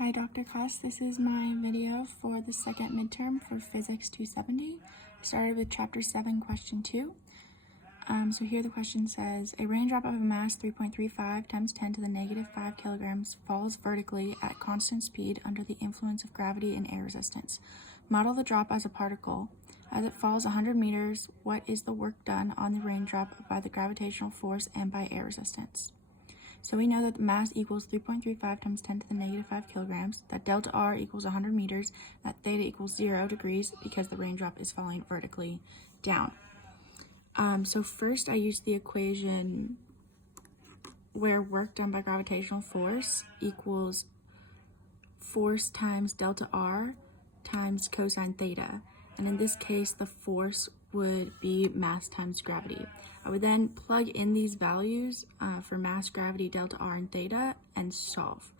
Hi Dr. Class, this is my video for the second midterm for Physics 270. I started with Chapter 7, Question 2. So here the question says, a raindrop of a mass 3.35 times 10 to the negative 5 kilograms falls vertically at constant speed under the influence of gravity and air resistance. Model the drop as a particle. As it falls 100 meters, what is the work done on the raindrop by the gravitational force and by air resistance? So we know that the mass equals 3.35 times 10 to the negative 5 kilograms, that delta R equals 100 meters, that theta equals 0 degrees because the raindrop is falling vertically down. So first I used the equation where work done by gravitational force equals force times delta R times cosine theta. And in this case, the force would be mass times gravity. I would then plug in these values for mass, gravity, delta R, and theta and solve.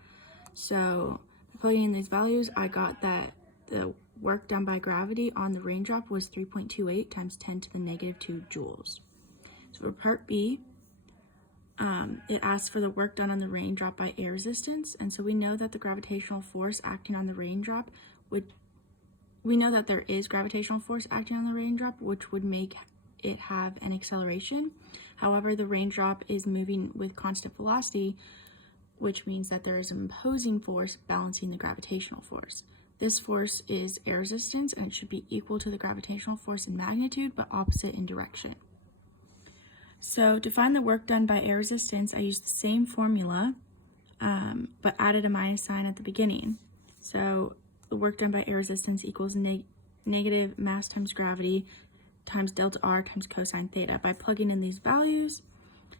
So plugging in these values, I got that the work done by gravity on the raindrop was 3.28 times 10 to the negative 2 joules. So for part B, it asks for the work done on the raindrop by air resistance. And so we know that the gravitational force acting on the raindrop we know that there is gravitational force acting on the raindrop, which would make it have an acceleration. However, the raindrop is moving with constant velocity, which means that there is an opposing force balancing the gravitational force. This force is air resistance, and it should be equal to the gravitational force in magnitude, but opposite in direction. So to find the work done by air resistance, I used the same formula, but added a minus sign at the beginning. So the work done by air resistance equals negative mass times gravity times delta R times cosine theta. By plugging in these values,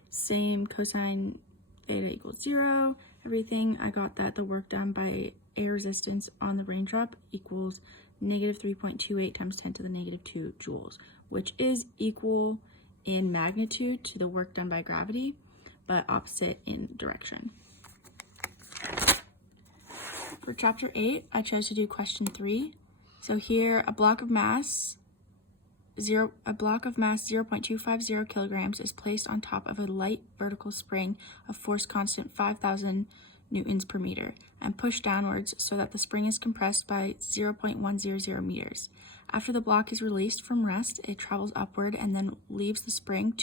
same cosine theta equals 0, everything, I got that the work done by air resistance on the raindrop equals negative 3.28 times 10 to the negative 2 joules, which is equal in magnitude to the work done by gravity, but opposite in direction. For Chapter 8, I chose to do question 3. So here, a block of mass 0.250 kilograms is placed on top of a light vertical spring of force constant 5,000 newtons per meter and pushed downwards so that the spring is compressed by 0.100 meters. After the block is released from rest, it travels upward and then leaves the spring.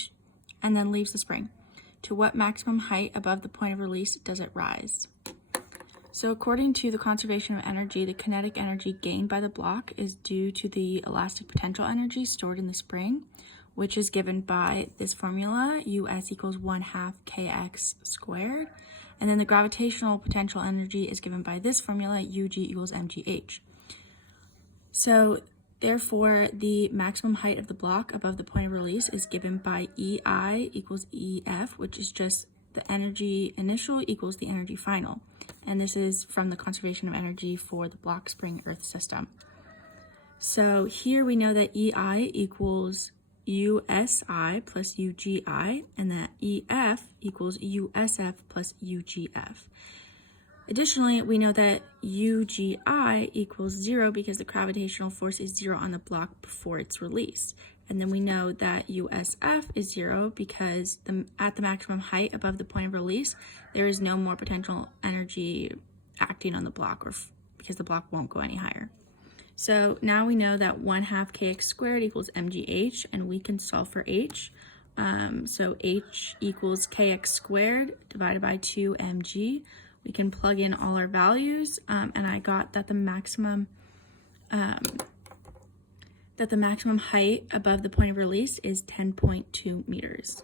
To what maximum height above the point of release does it rise? So according to the conservation of energy, the kinetic energy gained by the block is due to the elastic potential energy stored in the spring, which is given by this formula, US equals 1/2 kx squared. And then the gravitational potential energy is given by this formula, UG equals mgh. So therefore, the maximum height of the block above the point of release is given by EI equals EF, which is just the energy initial equals the energy final. And this is from the conservation of energy for the block spring Earth system. So here we know that EI equals USI plus UGI, and that EF equals USF plus UGF. Additionally, we know that UGI equals 0 because the gravitational force is 0 on the block before its release. And then we know that USF is 0 because at the maximum height above the point of release, there is no more potential energy acting on the block because the block won't go any higher. So now we know that 1/2 kx squared equals mgh, and we can solve for h. So h equals kx squared divided by 2mg. We can plug in all our values, and I got that the maximum height above the point of release is 10.2 meters.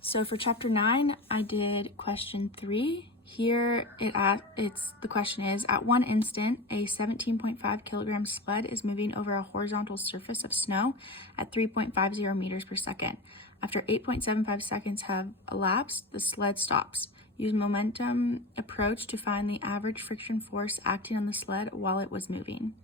So for Chapter 9, I did question 3. Here the question is, at one instant, a 17.5 kilogram sled is moving over a horizontal surface of snow at 3.50 meters per second. After 8.75 seconds have elapsed, the sled stops. Use momentum approach to find the average friction force acting on the sled while it was moving.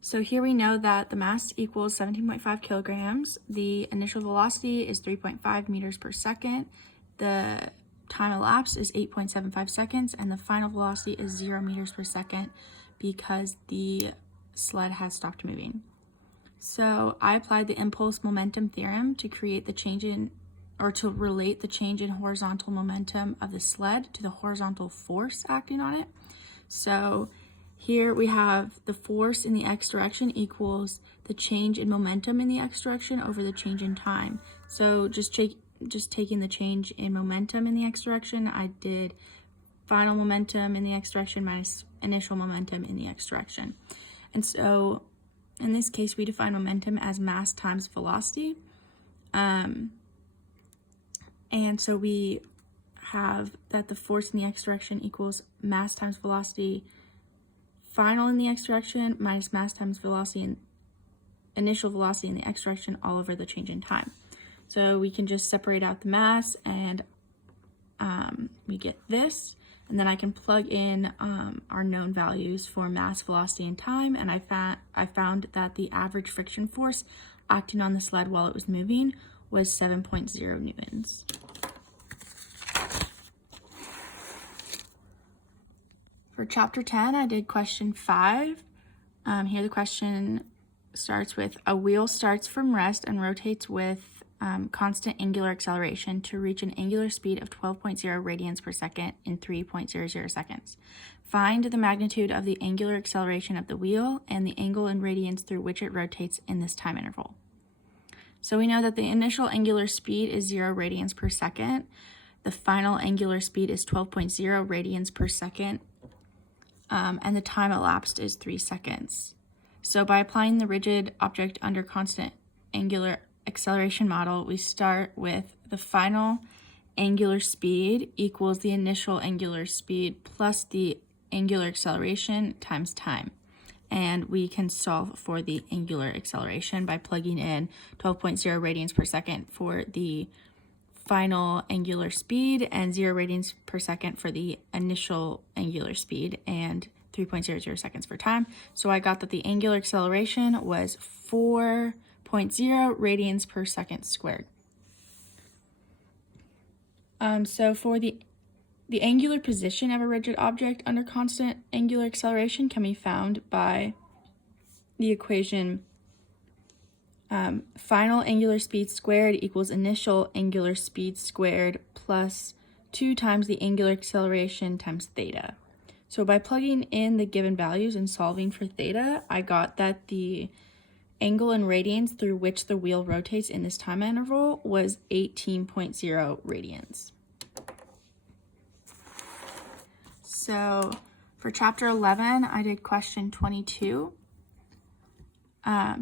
So here we know that the mass equals 17.5 kilograms. The initial velocity is 3.5 meters per second. The time elapsed is 8.75 seconds, and the final velocity is 0 meters per second because the sled has stopped moving. So I applied the impulse momentum theorem to create the change in or to relate the change in horizontal momentum of the sled to the horizontal force acting on it. So here we have the force in the x direction equals the change in momentum in the x direction over the change in time. So just taking the change in momentum in the x direction, I did final momentum in the x direction minus initial momentum in the x direction. And so in this case, we define momentum as mass times velocity. And so we have that the force in the x direction equals mass times velocity final in the x direction minus mass times velocity and initial velocity in the x direction all over the change in time. So we can just separate out the mass and we get this, and then I can plug in our known values for mass, velocity, and time, and I found that the average friction force acting on the sled while it was moving was 7.0 newtons. For chapter 10, I did question 5. Here the question starts with, a wheel starts from rest and rotates with constant angular acceleration to reach an angular speed of 12.0 radians per second in 3.00 seconds. Find the magnitude of the angular acceleration of the wheel and the angle in radians through which it rotates in this time interval. So we know that the initial angular speed is 0 radians per second. The final angular speed is 12.0 radians per second. And the time elapsed is 3 seconds. So by applying the rigid object under constant angular acceleration model, we start with the final angular speed equals the initial angular speed plus the angular acceleration times time. And we can solve for the angular acceleration by plugging in 12.0 radians per second for the final angular speed and 0 radians per second for the initial angular speed and 3.00 seconds for time. So I got that the angular acceleration was 4.0 radians per second squared. So for the angular position of a rigid object under constant angular acceleration can be found by the equation final angular speed squared equals initial angular speed squared plus 2 times the angular acceleration times theta. So by plugging in the given values and solving for theta, I got that the angle in radians through which the wheel rotates in this time interval was 18.0 radians. So for chapter 11, I did question 22.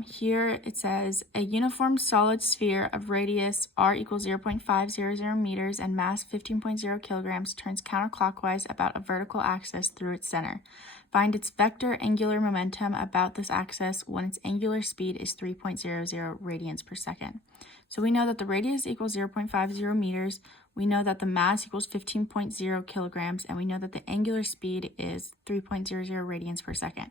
Here it says, a uniform solid sphere of radius r equals 0.500 meters and mass 15.0 kilograms turns counterclockwise about a vertical axis through its center. Find its vector angular momentum about this axis when its angular speed is 3.00 radians per second. So we know that the radius equals 0.50 meters, we know that the mass equals 15.0 kilograms, and we know that the angular speed is 3.00 radians per second.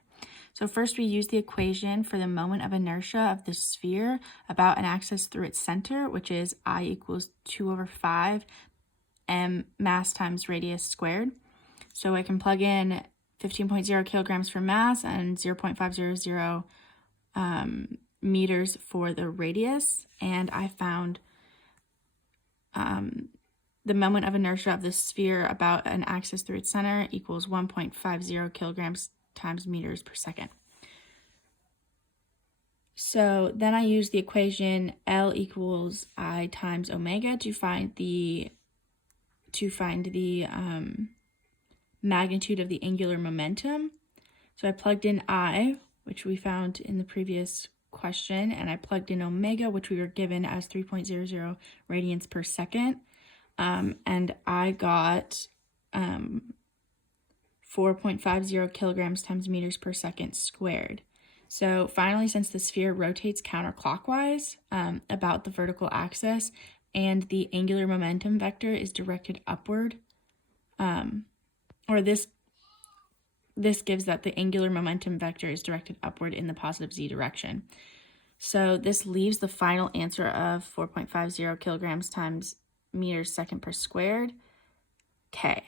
So first we use the equation for the moment of inertia of the sphere about an axis through its center, which is I equals 2/5 m mass times radius squared. So I can plug in 15.0 kilograms for mass and 0.500 meters for the radius, and I found the moment of inertia of the sphere about an axis through its center equals 1.50 kilograms times meters per second. So then I use the equation L equals I times omega to find the magnitude of the angular momentum. So I plugged in I, which we found in the previous question, and I plugged in omega, which we were given as 3.00 radians per second, and I got 4.50 kilograms times meters per second squared. So finally, since the sphere rotates counterclockwise about the vertical axis and the angular momentum vector is directed upward, or this gives that the angular momentum vector is directed upward in the positive z direction. So this leaves the final answer of 4.50 kilograms times meters second per squared, K.